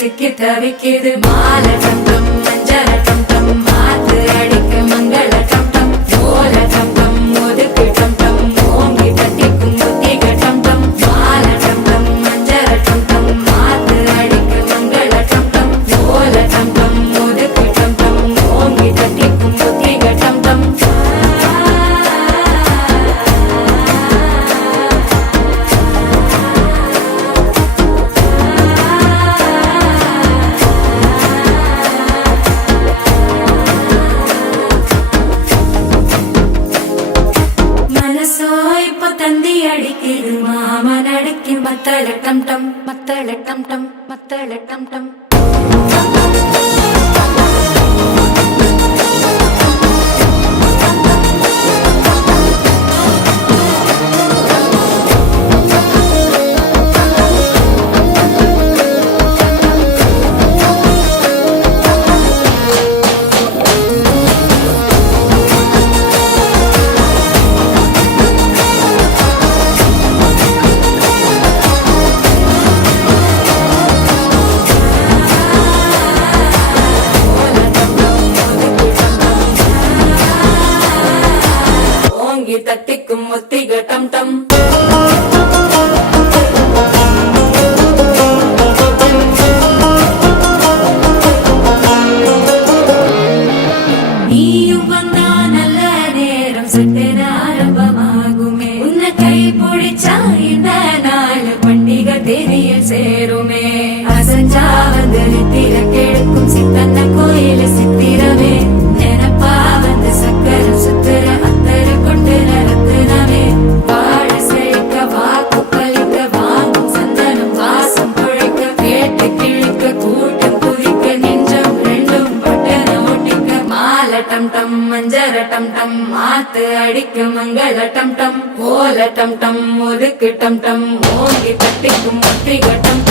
சிக்கி தவிக்குது மால டம் டம் மஞ்சள டம் டம் மாத்து அடிக்க மங்கள டம் டம் ஓல டம் டம் ஒதுக்கு டம் டம் ஓங்கி தட்டிக்கும் புத்திக டம் டம் மால டம் டம் மஞ்சள டம் டம் மாத்து அடிக்க மங்கள டம் டம் ஓல டம் டம் ஒதுக்கு டம் டம் ஓங்கி தட்டிக்கும் புத்திக டம் டம் தந்தி அடிக்குது மாமன் அடிக்கு மத்தள டம் டம் மத்தள டம் டம் மத்தள டம் டம் தட்டிக்கும் ஒத்திக டம் டம் நீயும் வந்தா நல்ல நேரம் சட்டென ஆரம்பமாகுமே உன்னை கை பிடிச்சா இந்த நாள் பண்டிகை தேதியில் சேருமே அசஞ்சா வந்து நித்திர கெடுக்கும் சித்தன்ன கோயில சித்திரமே நினப்பா வந்து சக்கர சுத்திர அத்தரு கொண்டு நடத்துனவே வாழ செழிக்க வாக்கு பலிக்க வாங்கும் சந்தனம் வாசம் பொழைக்க கேட்டு கிழிக்க கூட்டம் குதிக்க நெஞ்சம் ரெண்டும் பட்டன ஒட்டிக்க மால டம் டம் மஞ்சர டம் டம் மாத்து அடிக்க மங்கள டம் டம் ஓல டம் டம் ஒதுக்கு டம் டம் ஓங்கி தட்டிக்கும் ஒத்திக டம்